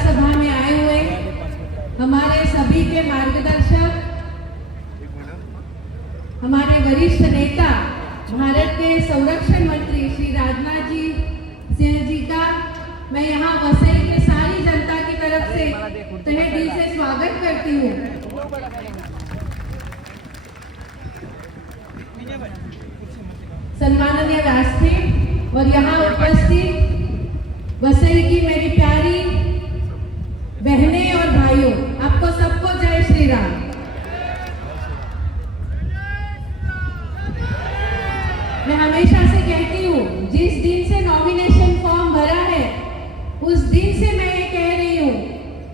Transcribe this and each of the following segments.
सभा में आए हुए हमारे सभी के मार्गदर्शक, हमारे वरिष्ठ नेता, भारत के संरक्षण मंत्री श्री राजनाथ जी सिंह जी का मैं यहाँ वसई के सारी जनता की तरफ से तहे दिल से स्वागत करती हूँ। सम्माननीय राष्ट्रीय और यहाँ उपस्थित वसई की मेरी प्यारी बहनें और भाइयों, आपको सबको जय श्री राम। मैं हमेशा से कहती हूँ, जिस दिन से नॉमिनेशन फॉर्म भरा है उस दिन से मैं ये कह रही हूँ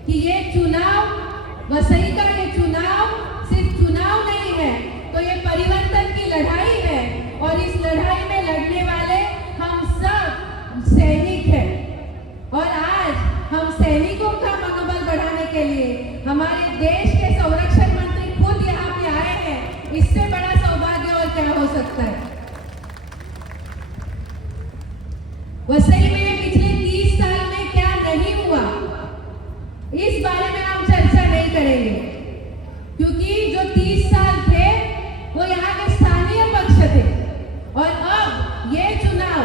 कि ये चुनाव, वसई का ये चुनाव सिर्फ चुनाव नहीं है, तो ये परिवर्तन की लड़ाई है और इस लड़ाई में लड़ने वाले हम सब सैनिक हैं। और आज हम सैनिकों का मनोबल बढ़ाने के लिए हमारे देश के संरक्षण मंत्री खुद यहाँ पे आए हैं, इससे बड़ा सौभाग्य और क्या हो सकता है। वसई में पिछले 30 साल में क्या नहीं हुआ, इस बारे में हम चर्चा नहीं करेंगे, क्योंकि जो 30 साल थे वो यहाँ के स्थानीय पक्ष थे और अब ये चुनाव,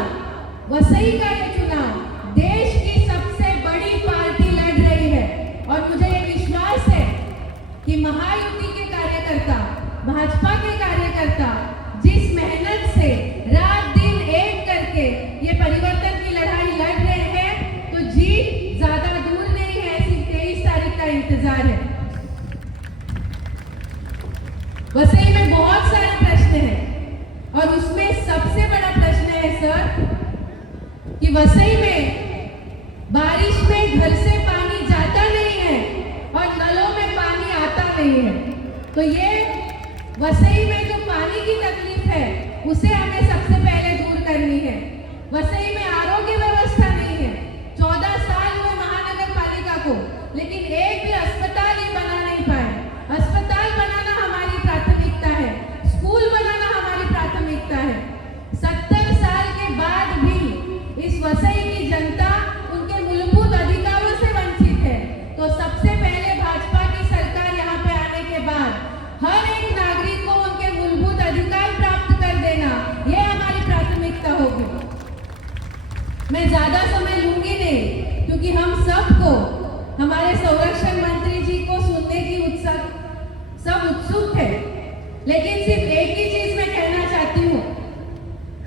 वसई का ये चुनाव देश की सबसे बड़ी पार्टी लड़ रही है। और मुझे ये विश्वास है कि महायुति के कार्यकर्ता, भाजपा के कार्यकर्ता जिस मेहनत से रात दिन एक करके ये परिवर्तन की लड़ाई लड़ रहे हैं, तो जीत ज्यादा दूर नहीं है, सिर्फ 23 तारीख का इंतजार है। वसई में बहुत सारे प्रश्न हैं और उसमें सबसे बड़ा प्रश्न है सर कि वसई में बारिश में घर से पानी जाता नहीं है और नलों में पानी आता नहीं है। तो ये वसई में जो पानी की तकलीफ है उसे हमें सबसे पहले दूर करनी है। वसई में आरोग्य व्यवस्था नहीं है, 14 साल हुए महानगर पालिका को, लेकिन एक भी अस्पताल ही बना नहीं पाए। अस्पताल बनाना हमारी प्राथमिकता है, स्कूल बनाना हमारी प्राथमिकता है। 70 साल के बाद भी इस वसई की जनता उनके मूलभूत अधिकारों से वंचित है। तो सबसे पहले भाजपा की सरकार यहाँ पे आने के बाद हर एक नागरिक को उनके मूलभूत अधिकार प्राप्त कर देना, ये हमारी प्राथमिकता होगी। मैं ज्यादा समय लूंगी नहीं, क्योंकि हम सबको, हमारे संरक्षण मंत्री जी को सुनने की सब उत्सुक है, लेकिन सिर्फ एक ही चीज मैं कहना चाहती हूँ।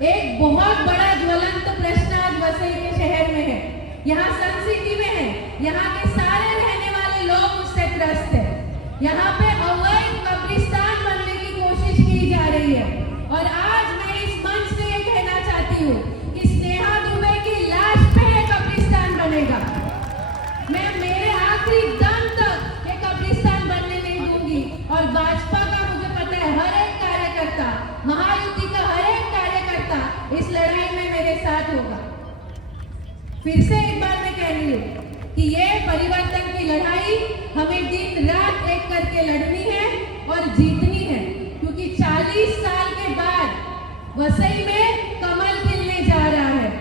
एक बहुत बड़ा ज्वलंत प्रश्न आज वसई के शहर में है, यहाँ सन सिटी में है, यहाँ के सारे रहने वाले लोग उससे त्रस्त है। यहाँ पे अवैध कब्रिस्तान बनने की कोशिश की जा रही है और आज मैं इस मंच से ये कहना चाहती हूँ कि स्नेहा दुबे की लाश पे ये कब्रिस्तान बनेगा। मैं मेरे आखिरी दम तक ये कब्रिस्तान बनने नहीं दूंगी और भाजपा का, मुझे पता है, हर एक कार्यकर्ता, महायुति का हर एक कार्यकर्ता इस लड़ाई में मेरे साथ होगा। फिर से एक बार मैं कह रही हूँ कि ये परिवर्तन की लड़ाई हमें दिन रात एक करके लड़नी है और जीतनी है, क्योंकि 40 साल के बाद वसई में कमल खिलने जा रहा है।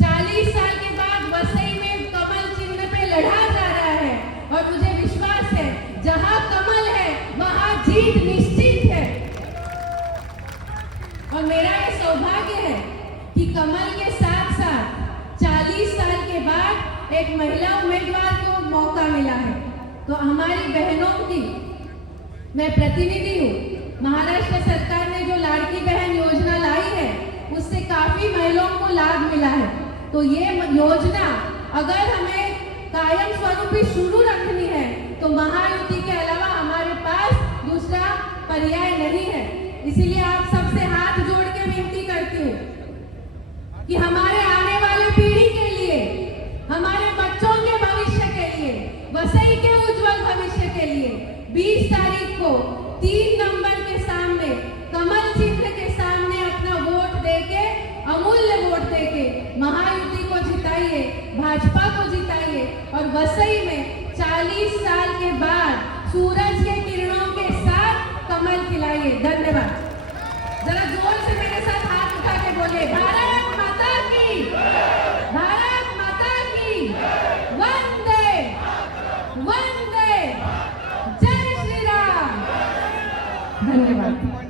40 साल के बाद वसई में कमल चिन्ह पे लड़ा जा रहा है और मुझे विश्वास है जहां कमल है वहां जीत निश्चित है। और मेरा ये सौभाग्य है कि कमल के साथ साथ 40 साल के बाद एक महिला उम्मीदवार को मौका मिला है। तो हमारी बहनों की मैं प्रतिनिधि हूँ। महाराष्ट्र सरकार ने जो लाड़की बहन योजना लाई है उससे काफी महिलाओं को लाभ मिला है। तो ये योजना अगर हमें कायम स्वरूप शुरू रखनी है तो महायुति के अलावा हमारे पास दूसरा पर्याय नहीं है। इसीलिए आप सबसे हाथ जोड़ के विनती करती हूँ कि हमारे आने वाली पीढ़ी के लिए, हमारे बच्चों के भविष्य के लिए, वसई के उज्जवल भविष्य के लिए 20 तारीख को 3 नंबर के सामने, कमल चिन्ह के सामने अपना वोट देके, अमूल्य वोट देके महायुति को जिताइए, भाजपा को जिताइए और वसई में 40 साल के बाद सूरज के किरणों के साथ कमल खिलाइए। धन्यवाद। जरा जोर से मेरे साथ हाथ उठा के बोले, भारत माता की, भारत माता की, वंदे वंदे जय श्री राम। धन्यवाद।